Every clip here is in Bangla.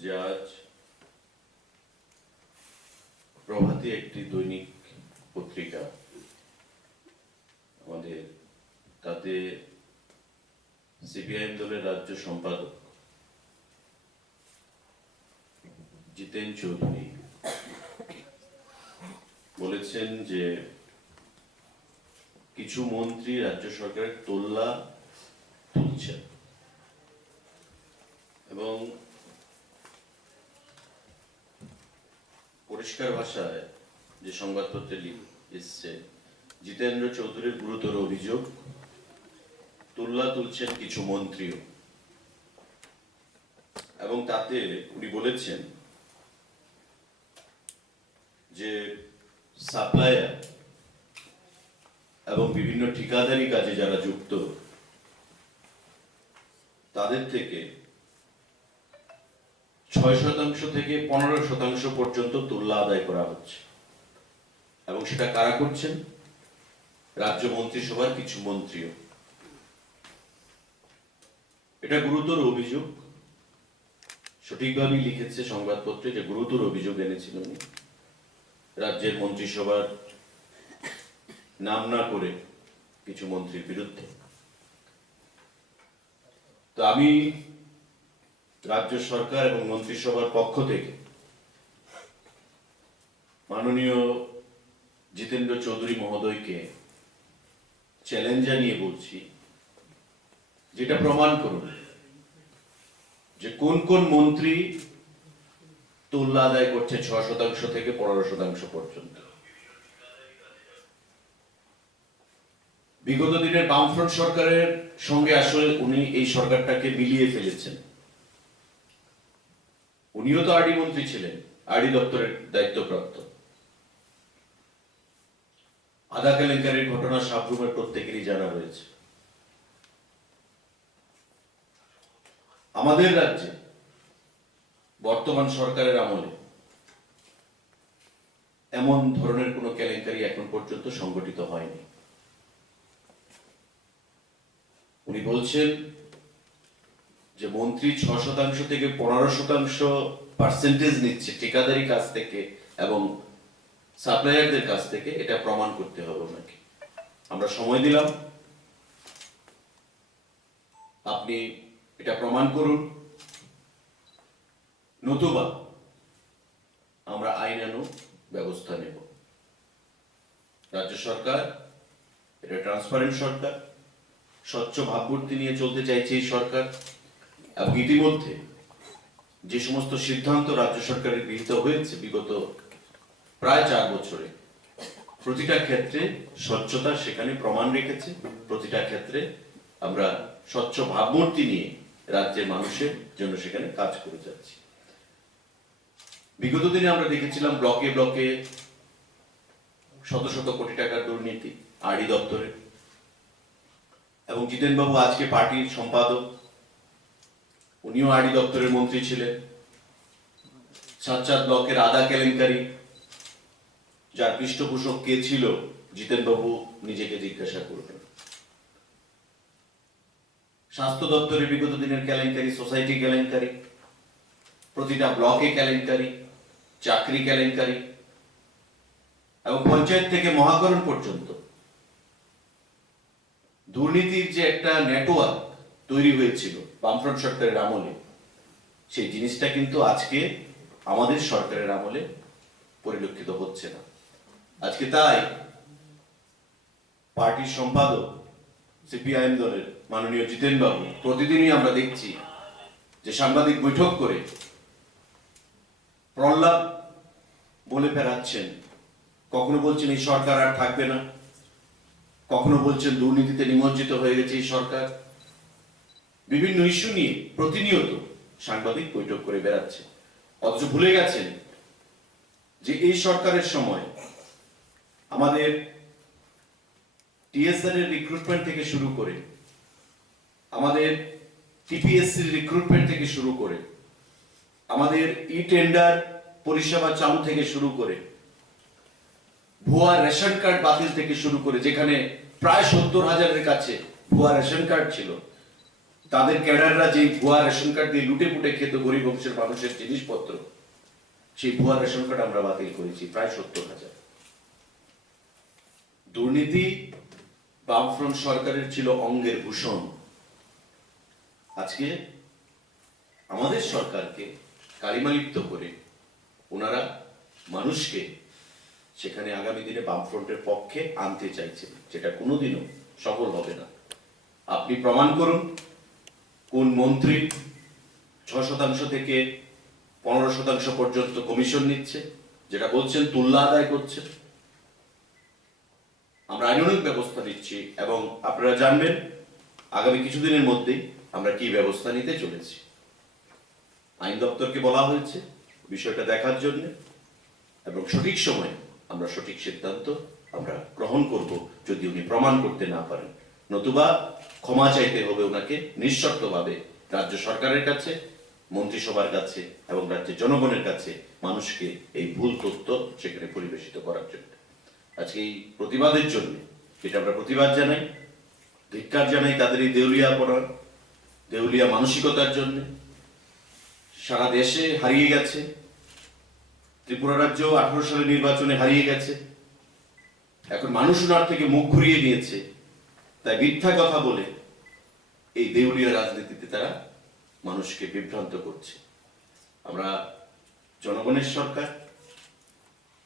যে আজ প্রভাতী একটি দৈনিক পত্রিকা আমাদের, তাতে সিপিআইএম দলের রাজ্য সম্পাদক জিতেন চৌধুরী বলেছেন যে কিছু মন্ত্রী রাজ্য সরকারের তোল্লা তুলছেন এবং পরিষ্কার ভাষায় যে সংবাদপত্রে এসছে, জিতেন্দ্র চৌধুরীর গুরুতর অভিযোগ, তোল্লা তুলছেন কিছু মন্ত্রীও। এবং তাতে উনি বলেছেন যে সাপ্লায়ার এবং বিভিন্ন ঠিকাদারি কাজে যারা যুক্ত তাদের থেকে 6% থেকে 15% পর্যন্ত তোল্লা আদায় করা হচ্ছে এবং সেটা কারা করছেন? রাজ্য মন্ত্রিসভার কিছু মন্ত্রীও। এটা গুরুতর অভিযোগ, সঠিকভাবেই লিখেছে সংবাদপত্রে যে গুরুতর অভিযোগ এনেছিল উনি রাজ্যের মন্ত্রিসভার নাম না করে কিছু মন্ত্রীর বিরুদ্ধে। তো আমি রাজ্য সরকার এবং মন্ত্রিসভার পক্ষ থেকে মাননীয় জিতেন্দ্র চৌধুরী মহোদয়কে চ্যালেঞ্জ জানিয়ে বলছি, যেটা প্রমাণ করুন যে কোন কোন মন্ত্রী তোল্লা আদায় করছে 6% থেকে 15% পর্যন্ত। বিগত দিনের বামফ্রন্ট সরকারের সঙ্গে আসলে উনি এই সরকারটাকে মিলিয়ে ফেলেছেন। উনিও তো আরডি মন্ত্রী ছিলেন, আরডি দপ্তরের দায়িত্বপ্রাপ্ত। আধা কেলেঙ্কারির ঘটনা সাবরুমের প্রত্যেকেরই জানা রয়েছে। আমাদের রাজ্যে বর্তমান সরকারের আমলে এমন ধরনের কোনো কেলেঙ্কারি এখন পর্যন্ত সংগঠিত হয়নি। উনি বলছেন যে মন্ত্রী 6% থেকে 15% নিচ্ছে ঠিকাদারি কাজ থেকে এবং সাপ্লায়ারদের কাছ থেকে। এটা প্রমাণ করতে হবে ওনাকে। আমরা সময় দিলাম, আপনি এটা প্রমাণ করুন, নতুবা আমরা আইনানুগ ব্যবস্থা নেব। রাজ্য সরকার এটা ট্রান্সপারেন্ট সরকার, স্বচ্ছ ভাবমূর্তি নিয়ে চলতে চাইছে এই সরকার। এবং ইতিমধ্যে যে সমস্ত সিদ্ধান্ত রাজ্য সরকারের গৃহীত হয়েছে বিগত প্রায় 4 বছরে, প্রতিটা ক্ষেত্রে স্বচ্ছতা সেখানে প্রমাণ রেখেছে। প্রতিটা ক্ষেত্রে আমরা স্বচ্ছ ভাবমূর্তি নিয়ে রাজ্যের মানুষের জন্য সেখানে কাজ করে যাচ্ছি। বিগত দিনে আমরা দেখেছিলাম ব্লকে ব্লকে শত শত কোটি টাকার দুর্নীতি আরডি দপ্তরে। এবং জিতেন বাবু আজকে পার্টির সম্পাদক, উনিও আরডি দপ্তরের মন্ত্রী ছিলেন। সাতচাঁদ ব্লকের আদা কেলেঙ্কারি, যার পৃষ্ঠপোষক কে ছিল জিতেন বাবু নিজেকে জিজ্ঞাসা করবেন। স্বাস্থ্য দপ্তরে বিগত দিনের কেলেঙ্কারি, সোসাইটি কেলেঙ্কারি, প্রতিটা ব্লকে কেলেঙ্কারি, চাকরি কেলেঙ্কারি, এবং পঞ্চায়েত থেকে মহাকরণ পর্যন্ত দুর্নীতির যে একটা নেটওয়ার্ক তৈরি হয়েছিল বামফ্রন্ট সরকারের আমলে, সেই জিনিসটা কিন্তু আজকে আমাদের সরকারের আমলে পরিলক্ষিত হচ্ছে না। আজকে তাই পার্টির সম্পাদক সিপিআইএম দলের মাননীয় জিতেন বাবু প্রতিদিনই আমরা দেখছি যে সাংবাদিক বৈঠক করে প্রহ্লাদ বলে ফেরাচ্ছেন। কখনো বলছেন এই সরকার আর থাকবে না, কখনো বলছেন দুর্নীতিতে নিমজ্জিত হয়ে গেছে এই সরকার। বিভিন্ন ইস্যু নিয়ে প্রতিনিয়ত সাংবাদিক বৈঠক করে বেড়াচ্ছে, অথচ ভুলে গেছেন যে এই সরকারের সময় আমাদের টিএসআর এর রিক্রুটমেন্ট থেকে শুরু করে, আমাদের টিপিএসসির রিক্রুটমেন্ট থেকে শুরু করে, আমাদের ই টেন্ডার পরিষেবা চালু থেকে শুরু করে, ভুয়া রেশন কার্ড বাতিল থেকে শুরু করে, যেখানে প্রায় 70,000-এর কাছে ভুয়া রেশন কার্ড ছিল, তাদের ক্যাডাররা যে ভুয়া রেশন কার্ড দিয়ে লুটে পুটে খেত গরিব বংশের মানুষের জিনিসপত্র, সেই ভুয়া রেশন কার্ড আমরা বাতিল করেছি প্রায় 70,000। দুর্নীতি বামফ্রন্ট সরকারের ছিল অঙ্গের ভূষণ। আজকে আমাদের সরকারকে কালিমালিপ্ত করে ওনারা মানুষকে সেখানে আগামী দিনে বামফ্রন্টের পক্ষে আনতে চাইছেন, যেটা কোনোদিনও সফল হবে না। আপনি প্রমাণ করুন কোন মন্ত্রী 6% থেকে 15% পর্যন্ত কমিশন নিচ্ছে, যেটা বলছেন তুল্যা আদায় করছে। আমরা আইনানুগ ব্যবস্থা নিচ্ছি এবং আপনারা জানবেন আগামী কিছুদিনের মধ্যেই আমরা কি ব্যবস্থা নিতে চলেছি। আইন দপ্তরকে বলা হয়েছে বিষয়টা দেখার জন্য এবং সঠিক সময়ে আমরা সঠিক সিদ্ধান্ত আমরা গ্রহণ করব যদি উনি প্রমাণ করতে না পারেন, নতুবা ক্ষমা চাইতে হবে ওনাকে নিঃশর্তভাবে রাজ্য সরকারের কাছে, মন্ত্রিসভার কাছে এবং রাজ্যের জনগণের কাছে মানুষকে এই ভুল তথ্য সেখানে পরিবেশিত করার জন্য। আজকে এই প্রতিবাদের জন্য এটা আমরা প্রতিবাদ জানাই, ধিক্কার জানাই তাদের এই দেউলিয়া মানসিকতার জন্য। সারা দেশে হারিয়ে গেছে, ত্রিপুরা রাজ্য 18 সালের নির্বাচনে হারিয়ে গেছে, এখন মানুষ ওনার থেকে মুখ ঘুরিয়ে নিয়েছে, তাই মিথ্যা কথা বলে এই দেউলিয়া রাজনীতিতে তারা মানুষকে বিভ্রান্ত করছে। আমরা জনগণের সরকার,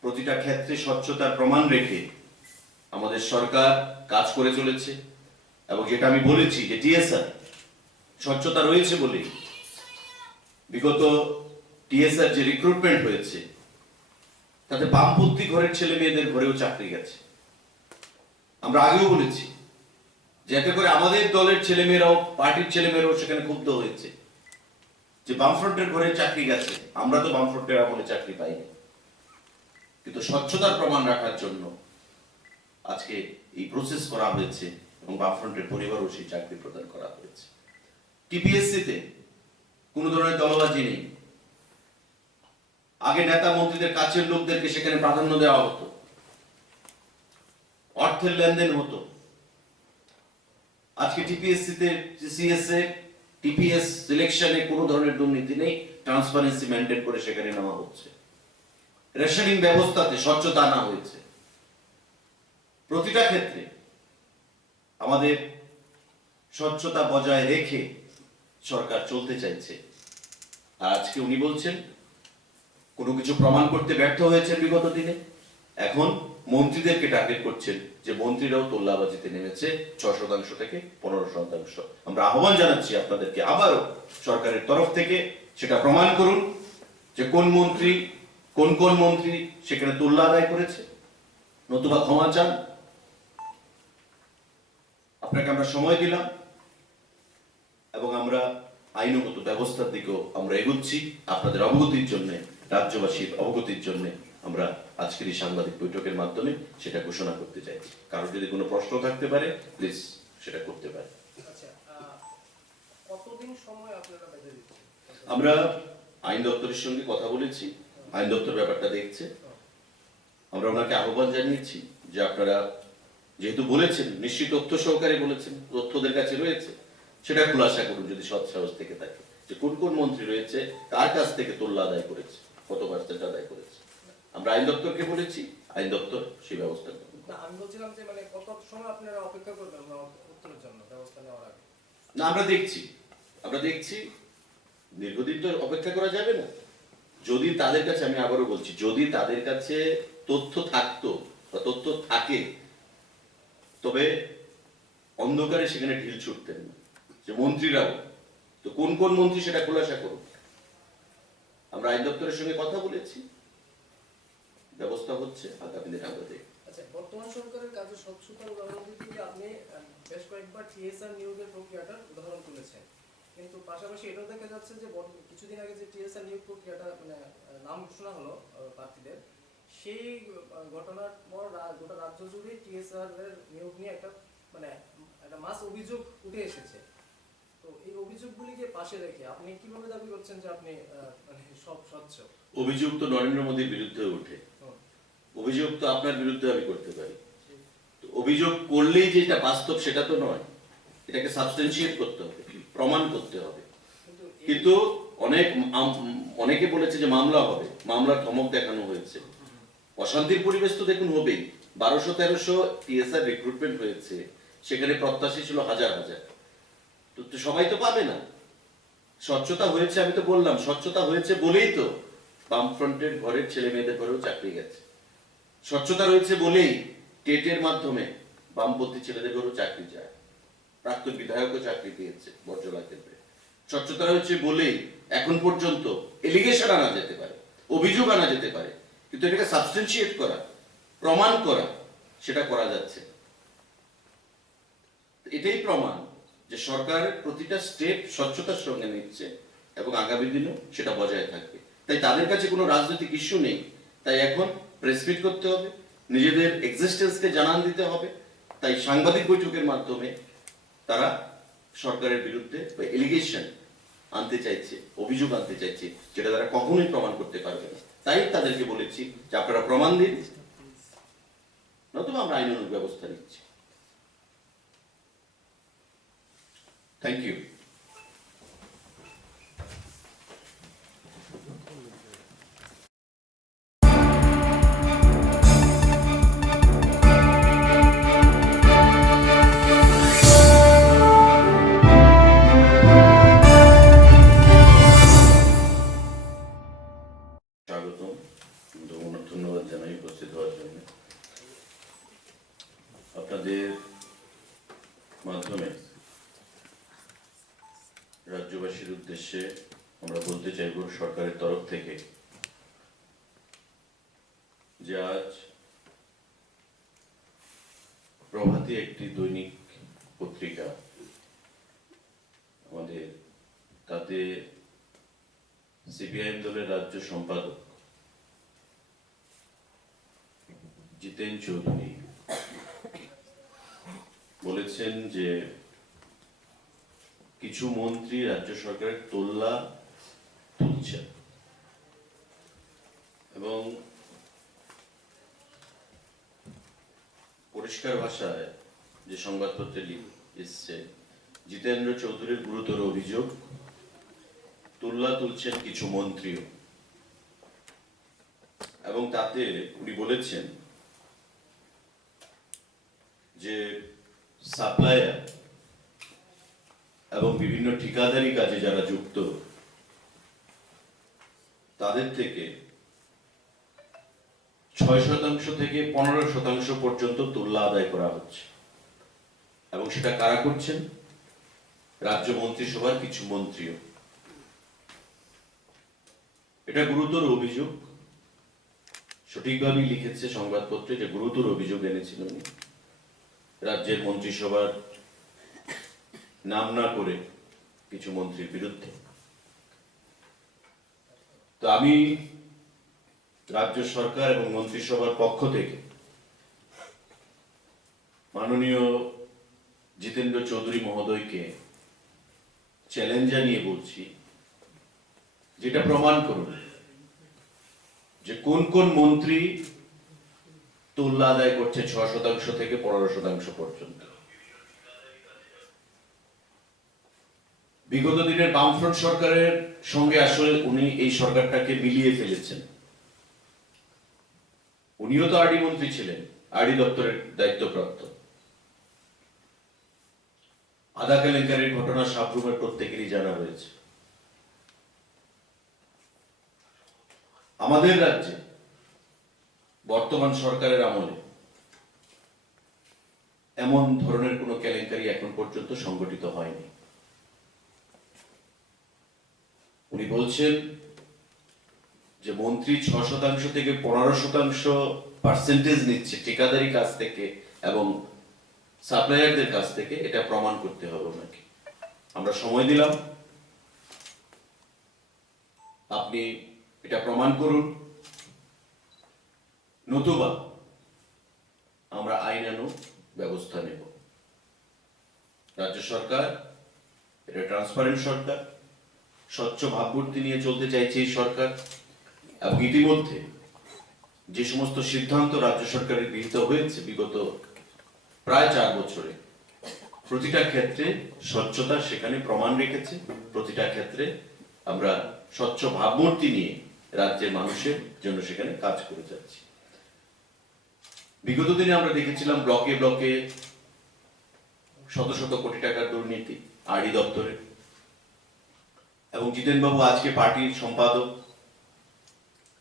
প্রতিটা ক্ষেত্রে স্বচ্ছতার প্রমাণ রেখে আমাদের সরকার কাজ করে চলেছে এবং যেটা আমি বলেছি যে টিএসআর স্বচ্ছতা রয়েছে বলে বিগত টিএসআর যে রিক্রুটমেন্ট হয়েছে তাতে বামপন্থী ঘরের ছেলে মেয়েদের ঘরেও চাকরি গেছে। আমরা আগেও বলেছি যাতে করে আমাদের দলের ছেলেমেয়েরাও, পার্টির ছেলেমেয়েরাও সেখানে ক্ষুব্ধ হয়েছে যে বামফ্রন্টের ঘরে চাকরি গেছে, আমরা তো বামফ্রন্টের আমলে চাকরি পাইনি। কিন্তু স্বচ্ছতার প্রমাণ রাখার জন্য আজকে এই প্রসেস করা হয়েছে এবং বামফ্রন্টের পরিবারও সেই চাকরি প্রদান করা হয়েছে। টিপিএসসিতে কোনো ধরনের দলবাজি নেই। আগে নেতা মন্ত্রীদের কাছের লোকদেরকে সেখানে প্রাধান্য দেওয়া হতো, অর্থের লেনদেন হতো। আজকে টিপিএসসিতে, সিএসএ, টিপিএস সিলেকশনে কোনো ধরনের দুর্নীতি নেই, ট্রান্সপারেন্সি মেনটেন করে সেখানে নেওয়া হচ্ছে। রেশনিং ব্যবস্থাতে স্বচ্ছতা আনা হয়েছে। প্রতিটা ক্ষেত্রে আমাদের স্বচ্ছতা বজায় রেখে সরকার চলতে চাইছে। আর আজকে উনি বলছেন কোনো কিছু প্রমাণ করতে ব্যর্থ হয়েছেন বিগত দিনে, এখন মন্ত্রীদেরকে টার্গেট করছেন যে মন্ত্রীরাও তোল্লাবাজিতে নেমেছে 6% থেকে 15%। আমরা আহ্বান জানাচ্ছি আপনাদেরকে আবারও সরকারের তরফ থেকে সেটা প্রমাণ করুন যে কোন কোন মন্ত্রী সেখানে তোল্লা আদায় করেছে, নতুবা ক্ষমা চান। আপনাকে আমরা সময় দিলাম এবং আমরা আইনগত ব্যবস্থার দিকেও আমরা এগোচ্ছি। আপনাদের অবগতির জন্য, রাজ্যবাসীর অবগতির জন্য আমরা আজকের এই সাংবাদিক বৈঠকের মাধ্যমে সেটা ঘোষণা করতে চাই। কারো যদি কোনো প্রশ্ন থাকতে পারে প্লিজ সেটা করতে পারে। কতদিন সময় আপনারা বেঁধে দিচ্ছেন? আমরা আইন দপ্তরের সঙ্গে কথা বলেছি, আইন দপ্তর ব্যাপারটা দেখছে। আমরা ওনাকে আহ্বান জানিয়েছি যে আপনারা যেহেতু বলেছেন, নিশ্চিত তথ্য সহকারে বলেছেন, তথ্যদের কাছে রয়েছে, সেটা খুলাসা করুন যদি সৎ সাহস থেকে থাকে, যে কোন কোন মন্ত্রী রয়েছে, কার কাছ থেকে তোল্লা আদায় করেছে, কত পার্সেন্ট আদায় করেছে। আমরা আইন দপ্তরকে বলেছি, আইন দপ্তর সেই ব্যবস্থা করবে। না, আমি বলছিলাম যে মানে কত সময় আপনারা অপেক্ষা করবেন উত্তরের জন্য ব্যবস্থা নেওয়ার আগে? না, আমরা দেখছি দীর্ঘদিন তো অপেক্ষা করা যাবে না। যদি তাদের কাছে, আমি আবারও বলছি, যদি তাদের কাছে তথ্য থাকতো বা তথ্য থাকে, তবে অন্ধকারে সেখানে ঢিল ছুটতেন না, যে মন্ত্রীরাও তো কোন কোন মন্ত্রী সেটা খোলাসা করুন। আমরা আইন দপ্তরের সঙ্গে কথা বলেছি, ব্যবস্থা হচ্ছে, আগামী দিনে আমরা দেখব। আচ্ছা, বর্তমান সরকারের কাজে স্বচ্ছতার উদাহরণ দিতে গিয়ে আপনি বেশ কয়েকবার টিএসআর নিয়োগের প্রক্রিয়াটার উদাহরণ তুলেছেন, কিন্তু পাশাপাশি এটাও দেখা যাচ্ছে যে কিছুদিন আগে যে টিএসআর নিয়োগ প্রক্রিয়াটা মানে নাম ঘোষণা হলো প্রার্থীদের, সেই ঘটনার পর গোটা রাজ্য জুড়ে টিএসআর এর নিয়োগ নিয়ে একটা মাস অভিযোগ উঠে এসেছে। তো এই অভিযোগগুলিকে পাশে রেখে আপনি কিভাবে দাবি করছেন যে আপনি মানে সব স্বচ্ছ? অভিযোগ তো নরেন্দ্র মোদীর বিরুদ্ধে ওঠে, অভিযোগ তো আপনার বিরুদ্ধে আমি করতে পারি। অভিযোগ করলেই যে এটা বাস্তব সেটা তো নয়, এটাকে সাবস্টেন্সিয়েট করতে হবে। প্রমাণ করতে হবে। কিন্তু কিন্তু অনেকে বলেছে যে মামলা হবে, মামলার ধমক দেখানো হয়েছে। অশান্তির পরিবেশ তো দেখুন হবেই। 1200-1300 টিএসআর রিক্রুটমেন্ট হয়েছে, সেখানে প্রত্যাশী ছিল হাজার হাজার, তো সবাই তো পাবে না। স্বচ্ছতা হয়েছে, আমি তো বললাম স্বচ্ছতা হয়েছে বলেই তো বামফ্রন্টের ঘরের ছেলে মেয়েদের ঘরেও চাকরি গেছে। স্বচ্ছতা রয়েছে বলেই টেটের মাধ্যমে বামপন্থী ছেলেদের ঘরেও চাকরি যায়, প্রাক্তন বিধায়কও চাকরি পেয়েছে বর্জলা কেন্দ্রে। স্বচ্ছতা রয়েছে বলেই এখন পর্যন্ত এলিগেশন আনা যেতে পারে, অভিযোগ আনা যেতে পারে, কিন্তু এটাকে সাবস্টেন্সিয়েট করা, প্রমাণ করা, সেটা করা যাচ্ছে না। এটাই প্রমাণ যে সরকারের প্রতিটা স্টেপ স্বচ্ছতার সঙ্গে নিচ্ছে এবং আগামী দিনেও সেটা বজায় থাকবে। তাই তাদের কাছে কোনো রাজনৈতিক ইস্যু নেই। তাই এখন প্রেসমিট করতে হবে, নিজেদের এক্সিস্টেন্সকে জানান দিতে হবে। তাই সাংবাদিক বৈঠকের মাধ্যমে তারা সরকারের বিরুদ্ধে এলিগেশন আনতে চাইছে, অভিযোগ আনতে চাইছে, যেটা তারা কখনোই প্রমাণ করতে পারবে না। তাই তাদেরকে বলেছি যে আপনারা প্রমাণ দিন, নতুবা আমরা আইনানুগ ব্যবস্থা নিচ্ছি। Thank you. স্বাগতম, ধন্যবাদ জানাই উপস্থিত হওয়ার জন্য। আপনাদের মাধ্যমে রাজ্যবাসীর উদ্দেশ্যে আমরা বলতে চাইব সরকারের তরফ থেকে যে আজ প্রভাতী একটি দৈনিক পত্রিকা আমাদের, তাতে সিপিআইএম দলের রাজ্য সম্পাদক জিতেন চৌধুরী বলেছেন যে কিছু মন্ত্রী রাজ্য সরকারের তোল্লা তুলছেন, এবং পরিষ্কার ভাষায় যে সংবাদপত্রে এসছে, জিতেন্দ্র চৌধুরীর গুরুতর অভিযোগ, তুল্লা তুলছেন কিছু মন্ত্রীও। এবং তাতে উনি বলেছেন যে সাপ্লায়ার এবং বিভিন্ন ঠিকাদারি কাজে যারা যুক্ত, তাদের থেকে 6% থেকে 15% পর্যন্ত তুল্লা আদায় করা হচ্ছে, এবং সেটা কারা করছেন? রাজ্য মন্ত্রিসভার কিছু মন্ত্রীও। এটা গুরুতর অভিযোগ, সঠিকভাবেই লিখেছে সংবাদপত্রে যে গুরুতর অভিযোগ এনেছিল উনি রাজ্যের মন্ত্রিসভার নাম না করে কিছু মন্ত্রীর বিরুদ্ধে। তো আমি রাজ্য সরকার এবং মন্ত্রিসভার পক্ষ থেকে মাননীয় জিতেন্দ্র চৌধুরী মহোদয়কে চ্যালেঞ্জ জানিয়ে বলছি, যেটা প্রমাণ করুন যে কোন কোন মন্ত্রী তুল্লা আদায় করছে 6% থেকে 15% পর্যন্ত। বিগত দিনের বামফ্রন্ট সরকারের সঙ্গে আসলে উনি এই সরকারটাকে মিলিয়ে ফেলেছেন। উনিও তো আরডি মন্ত্রী ছিলেন, আরডি দপ্তরের দায়িত্বপ্রাপ্ত। আধা কেলেঙ্কারির ঘটনা সাবরুমের প্রত্যেকেরই জানা রয়েছে। আমাদের রাজ্যে বর্তমান সরকারের আমলে এমন ধরনের কোনো কেলেঙ্কারি এখন পর্যন্ত সংগঠিত হয়নি। উনি বলছেন যে মন্ত্রী 6% থেকে 15% নিচ্ছে ঠিকাদারি কাজ থেকে এবং সাপ্লায়ারদের কাছ থেকে, এটা প্রমাণ করতে হবে ওনাকে। আমরা সময় দিলাম, আপনি এটা প্রমাণ করুন, নতুবা আমরা আইনানুগ ব্যবস্থা নেব। রাজ্য সরকার এটা ট্রান্সপারেন্ট সরকার, স্বচ্ছ ভাবমূর্তি নিয়ে চলতে চাইছে এই সরকার, এবং ইতিমধ্যে যে সমস্ত সিদ্ধান্ত রাজ্য সরকারের গৃহীত হয়েছে বিগত প্রায় 4 বছরে, প্রতিটা ক্ষেত্রে স্বচ্ছতা সেখানে প্রমাণ রেখেছে। প্রতিটা ক্ষেত্রে আমরা স্বচ্ছ ভাবমূর্তি নিয়ে রাজ্যের মানুষের জন্য সেখানে কাজ করে যাচ্ছি। বিগত দিনে আমরা দেখেছিলাম ব্লকে ব্লকে শত শত কোটি টাকার দুর্নীতি আরডি দপ্তরে, এবং জিতেন বাবু আজকে পার্টির সম্পাদক,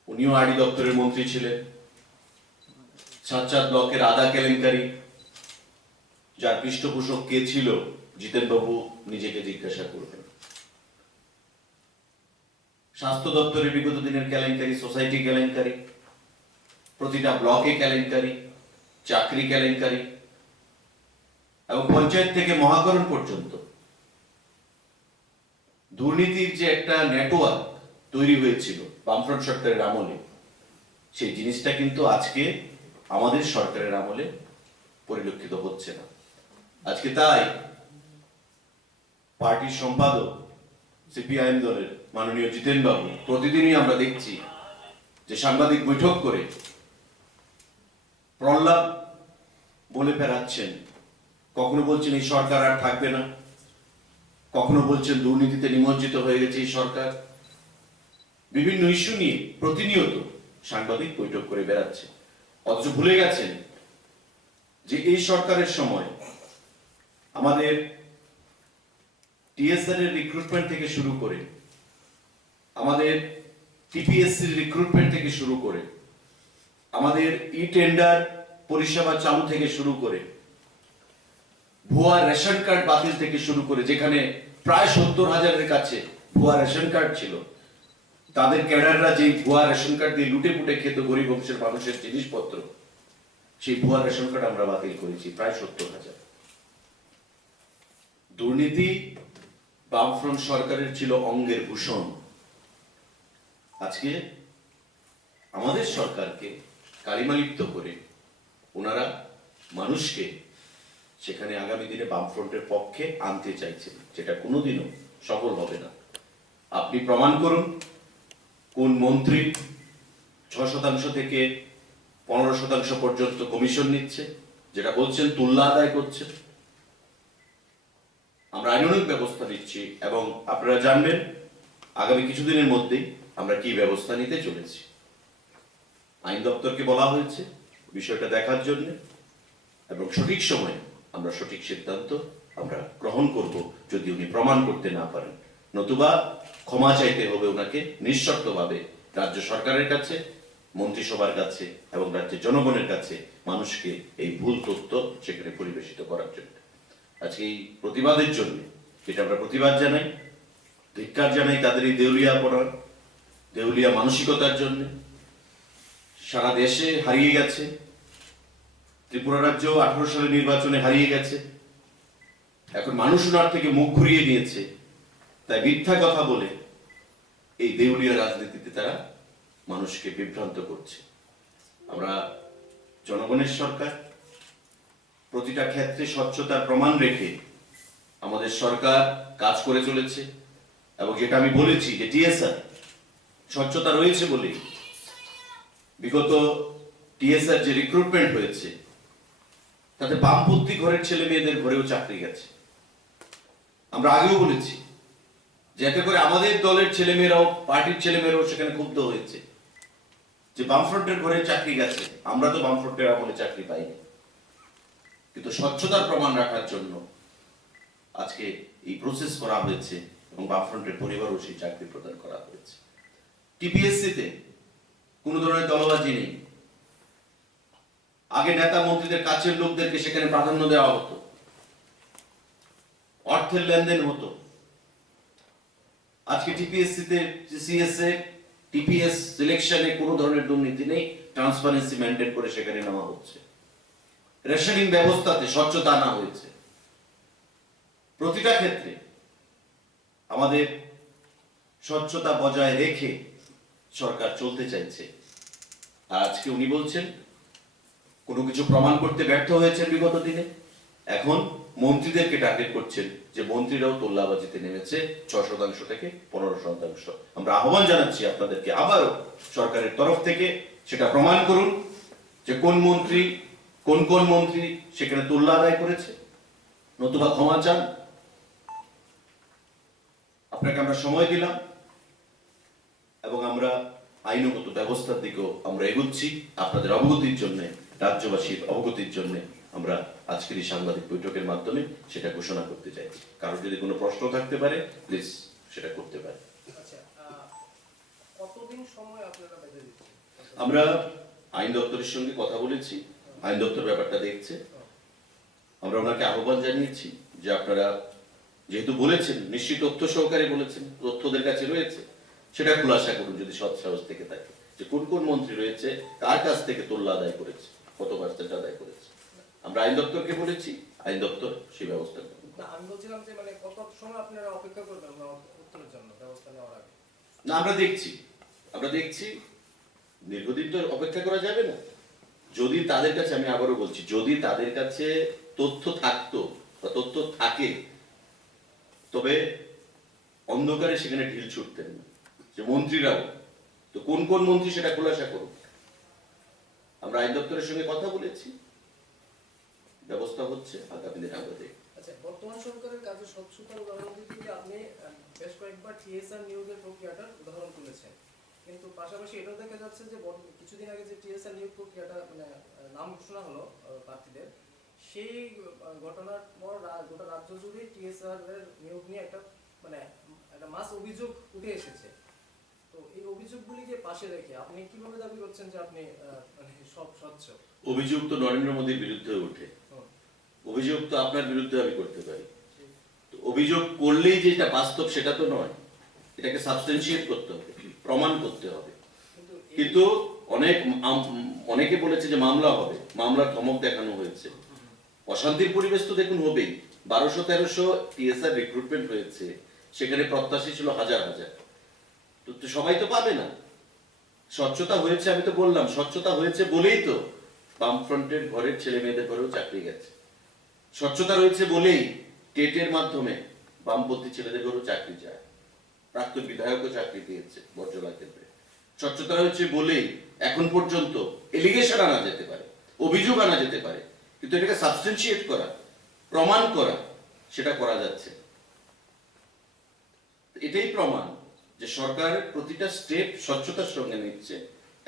উনিও আরডি দপ্তরের মন্ত্রী ছিলেন। সাতচাঁদ ব্লকের আদা কেলেঙ্কারি, যার পৃষ্ঠপোষক কে ছিল জিতেন বাবু নিজেকে জিজ্ঞাসা করবেন। স্বাস্থ্য দপ্তরে বিগত দিনের কেলেঙ্কারি, সোসাইটি কেলেঙ্কারি, প্রতিটা ব্লকে কেলেঙ্কারি, চাকরি কেলেঙ্কারি, এবং পঞ্চায়েত থেকে মহাকরণ পর্যন্ত দুর্নীতির যে একটা নেটওয়ার্ক তৈরি হয়েছিল বামফ্রন্ট সরকারের আমলে, সেই জিনিসটা কিন্তু আজকে আমাদের সরকারের আমলে পরিলক্ষিত হচ্ছে না। আজকে তাই পার্টির সম্পাদক সিপিআইএম দলের মাননীয় জিতেন বাবু প্রতিদিনই আমরা দেখছি যে সাংবাদিক বৈঠক করে প্রহ্লাদ বলে ফেরাচ্ছেন। কখনো বলছেন এই সরকার আর থাকবে না, কখনো বলছেন দুর্নীতিতে নিমজ্জিত হয়ে গেছে এই সরকার। বিভিন্ন ইস্যু নিয়ে প্রতিনিয়ত সাংবাদিক বৈঠক করে বেড়াচ্ছে, অথচ ভুলে গেছেন যে এই সরকারের সময় আমাদের টিএসআর এর রিক্রুটমেন্ট থেকে শুরু করে, আমাদের টিপিএসসির রিক্রুটমেন্ট থেকে শুরু করে, আমাদের ই টেন্ডার পরিষেবা চালু থেকে শুরু করে, ভুয়া রেশন কার্ড বাতিল থেকে শুরু করে, যেখানে প্রায় 70,000-এর কাছে ভুয়া রেশন কার্ড ছিল, তাদের ক্যাডাররা যে ভুয়া রেশন কার্ড দিয়ে লুটে পুটে খেত গরিব বংশের মানুষের জিনিসপত্র, সেই ভুয়া রেশন কার্ড আমরা বাতিল করেছি প্রায় 70,000। দুর্নীতি বামফ্রন্ট সরকারের ছিল অঙ্গের ভূষণ। আজকে আমাদের সরকারকে কালিমালিপ্ত করে ওনারা মানুষকে সেখানে আগামী দিনে বামফ্রন্টের পক্ষে আনতে চাইছেন, যেটা কোনোদিনও সফল হবে না। আপনি প্রমাণ করুন কোন মন্ত্রী 6% থেকে 15% পর্যন্ত কমিশন নিচ্ছে, যেটা বলছেন তুল্যা আদায় করছে। আমরা আইনানুগ ব্যবস্থা নিচ্ছি এবং আপনারা জানবেন আগামী কিছুদিনের মধ্যেই আমরা কি ব্যবস্থা নিতে চলেছি। আইন দপ্তরকে বলা হয়েছে বিষয়টা দেখার জন্য, এবং সঠিক সময়ে আমরা সঠিক সিদ্ধান্ত আমরা গ্রহণ করব যদি উনি প্রমাণ করতে না পারেন। নতুবা ক্ষমা চাইতে হবে ওনাকে নিঃশর্তভাবে রাজ্য সরকারের কাছে, মন্ত্রিসভার কাছে এবং রাজ্যের জনগণের কাছে, মানুষকে এই ভুল তথ্য সেখানে পরিবেশিত করার জন্য। আজকে এই প্রতিবাদের জন্য যেটা আমরা প্রতিবাদ জানাই, ধিক্কার জানাই তাদের এই দেউলিয়া মানসিকতার জন্য। সারা দেশে হারিয়ে গেছে, ত্রিপুরা রাজ্য 18 সালের নির্বাচনে হারিয়ে গেছে, এখন মানুষ ওনার থেকে মুখ ঘুরিয়ে নিয়েছে। তাই মিথ্যা কথা বলে এই দেউলিয়া রাজনীতিতে তারা মানুষকে বিভ্রান্ত করছে। আমরা জনগণের সরকার, প্রতিটা ক্ষেত্রে স্বচ্ছতার প্রমাণ রেখে আমাদের সরকার কাজ করে চলেছে। এবং যেটা আমি বলেছি যে টিএসআর স্বচ্ছতা রয়েছে বলে বিগত টিএসআর যে রিক্রুটমেন্ট হয়েছে তাতে বামপন্থী ঘরের ছেলে মেয়েদের ঘরেও চাকরি গেছে। আমরা আগেও বলেছি যে এতে করে আমাদের দলের ছেলেমেয়েরাও, পার্টির ছেলেমেয়েরাও সেখানে ক্ষুব্ধ হয়েছে যে বামফ্রন্টের ঘরে চাকরি গেছে, আমরা তো বামফ্রন্টের আমলে চাকরি পাইনি। কিন্তু স্বচ্ছতার প্রমাণ রাখার জন্য আজকে এই প্রসেস করা হয়েছে এবং বামফ্রন্টের পরিবারও সেই চাকরি প্রদান করা হয়েছে। টিপিএসসিতে কোনো ধরনের দলবাজি নেই। আগে নেতা মন্ত্রীদের কাছের লোকদেরকে সেখানে প্রাধান্য দেওয়া হতো, অর্থের লেনদেন হতো। আজকে টিপিএসসিতে, সিএসএ, টিপিএস সিলেকশনে কোনো ধরনের দুর্নীতি নেই, ট্রান্সপারেন্সি মেনটেন করে সেখানে নেওয়া হচ্ছে। রেশনিং ব্যবস্থাতে স্বচ্ছতা আনা হয়েছে। প্রতিটা ক্ষেত্রে আমাদের স্বচ্ছতা বজায় রেখে সরকার চলতে চাইছে। আর আজকে উনি বলছেন কোনো কিছু প্রমাণ করতে ব্যর্থ হয়েছেন বিগত দিনে, এখন মন্ত্রীদেরকে টার্গেট করছেন যে মন্ত্রীরাও তোল্লাবাজিতে নেমেছে 6% থেকে 15%। আমরা আহ্বান জানাচ্ছি আপনাদেরকে আবারও সরকারের তরফ থেকে সেটা প্রমাণ করুন যে কোন মন্ত্রী, কোন মন্ত্রী সেখানে তোল্লা আদায় করেছে। নতুবা ক্ষমা চান। আপনাকে আমরা সময় দিলাম এবং আমরা আইনগত ব্যবস্থার দিকেও আমরা এগোচ্ছি আপনাদের অবগতির জন্য, রাজ্যবাসীর অবগতির জন্য আমরা আজকের এই সাংবাদিক বৈঠকের মাধ্যমে সেটা ঘোষণা করতে চাইছি। কারো যদি কোনো প্রশ্ন থাকতে পারে প্লিজ সেটা করতে পারে। আচ্ছা, কতদিন সময় আপনারা বেঁধে দিচ্ছেন? আমরা আইন দপ্তরের সঙ্গে কথা বলেছি, আইন দপ্তর ব্যাপারটা দেখছে। আমরা ওনাকে আহ্বান জানিয়েছি যে আপনারা যেহেতু বলেছেন, নিশ্চিত তথ্য সহকারে বলেছেন, তথ্য ওদের কাছে রয়েছে, সেটা খুলাসা করুন যদি সৎ সাহস থেকে থাকে, যে কোন কোন মন্ত্রী রয়েছে, কার কাছ থেকে তোল্লা আদায় করেছে, কত পার্সেন্ট আদায় করেছে। আমরা আইন দপ্তরকে বলেছি, আইন দপ্তর সেই ব্যবস্থা করবে। না, আমি বলছিলাম যে মানে কত সময় আপনারা অপেক্ষা করবেন উত্তরের জন্য ব্যবস্থা নেওয়ার আগে? না, আমরা দেখছি দীর্ঘদিন তো অপেক্ষা করা যাবে না। যদি তাদের কাছে, আমি আবারও বলছি, যদি তাদের কাছে তথ্য থাকতো বা তথ্য থাকে, তবে অন্ধকারে সেখানে ঢিল ছুটতেন না। যে মন্ত্রীরাও তো কোন কোন মন্ত্রী সেটা খোলাসা করুন। আমরা আইন দপ্তরের সঙ্গে কথা বলেছি, ব্যবস্থা হচ্ছে, আগামী দিনে আমরা দেখব। আচ্ছা, বর্তমান সরকারের কাজে স্বচ্ছতার উদাহরণ দিতে গিয়ে আপনি বেশ কয়েকবার টিএসআর নিয়োগের প্রক্রিয়াটার উদাহরণ তুলেছেন, কিন্তু পাশাপাশি এটাও দেখা যাচ্ছে যে কিছুদিন আগে যে টিএসআর নিয়োগ প্রক্রিয়াটা মানে নাম ঘোষণা হলো প্রার্থীদের, সেই ঘটনার পর গোটা রাজ্য জুড়ে টিএসআর এর নিয়োগ নিয়ে একটা মানে একটা মাস অভিযোগ উঠে এসেছে। তো এই অভিযোগগুলিকে পাশে রেখে আপনি কিভাবে দাবি করছেন যে আপনি মানে সব স্বচ্ছ? অভিযোগ তো নরেন্দ্র মোদীর বিরুদ্ধে ওঠে, হুম। অভিযোগ তো আপনার বিরুদ্ধে আমি করতে পারি। তো অভিযোগ করলেই যে এটা বাস্তব সেটা তো নয়, এটাকে সাবস্টেন্সিয়েট করতে হবে, প্রমাণ করতে হবে। কিন্তু অনেকে বলেছে যে মামলা হবে, মামলার ধমক দেখানো হয়েছে। অশান্তির পরিবেশ তো দেখুন হবেই। 1200-1300 টিএসআর রিক্রুটমেন্ট হয়েছে, সেখানে প্রত্যাশী ছিল হাজার হাজার, তো সবাই তো পাবে না। স্বচ্ছতা হয়েছে, আমি তো বললাম স্বচ্ছতা হয়েছে বলেই তো বামফ্রন্টের ঘরের ছেলে মেয়েদের ঘরেও চাকরি গেছে। স্বচ্ছতা রয়েছে বলেই টেটের মাধ্যমে বামপন্থী ছেলেদের ঘরেও চাকরি যায়, প্রাক্তন বিধায়কও চাকরি পেয়েছে বর্জলা কেন্দ্রে। স্বচ্ছতা রয়েছে বলেই এখন পর্যন্ত এলিগেশন আনা যেতে পারে, অভিযোগ আনা যেতে পারে, কিন্তু এটাকে সাবস্টেন্সিয়েট করা, প্রমাণ করা, সেটা করা যাচ্ছে। এটাই প্রমাণ যে সরকার প্রতিটা স্টেপ স্বচ্ছতার সঙ্গে নিচ্ছে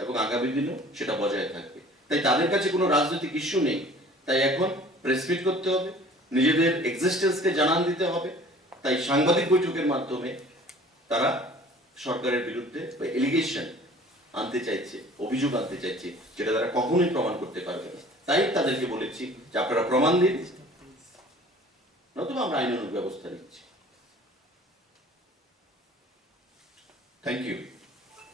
এবং আগামী দিনেও সেটা বজায় থাকবে। তাই তাদের কাছে কোনো রাজনৈতিক ইস্যু নেই। তাই এখন প্রেসমিট করতে হবে, নিজেদের এক্সিস্টেন্সকে জানান দিতে হবে। তাই সাংবাদিক বৈঠকের মাধ্যমে তারা সরকারের বিরুদ্ধে বা এলিগেশন আনতে চাইছে, অভিযোগ আনতে চাইছে, যেটা তারা কখনোই প্রমাণ করতে পারবে না। তাই তাদেরকে বলেছি যে আপনারা প্রমাণ দিন, নতুবা আমরা আইনানুগ ব্যবস্থা নিচ্ছি। Thank you.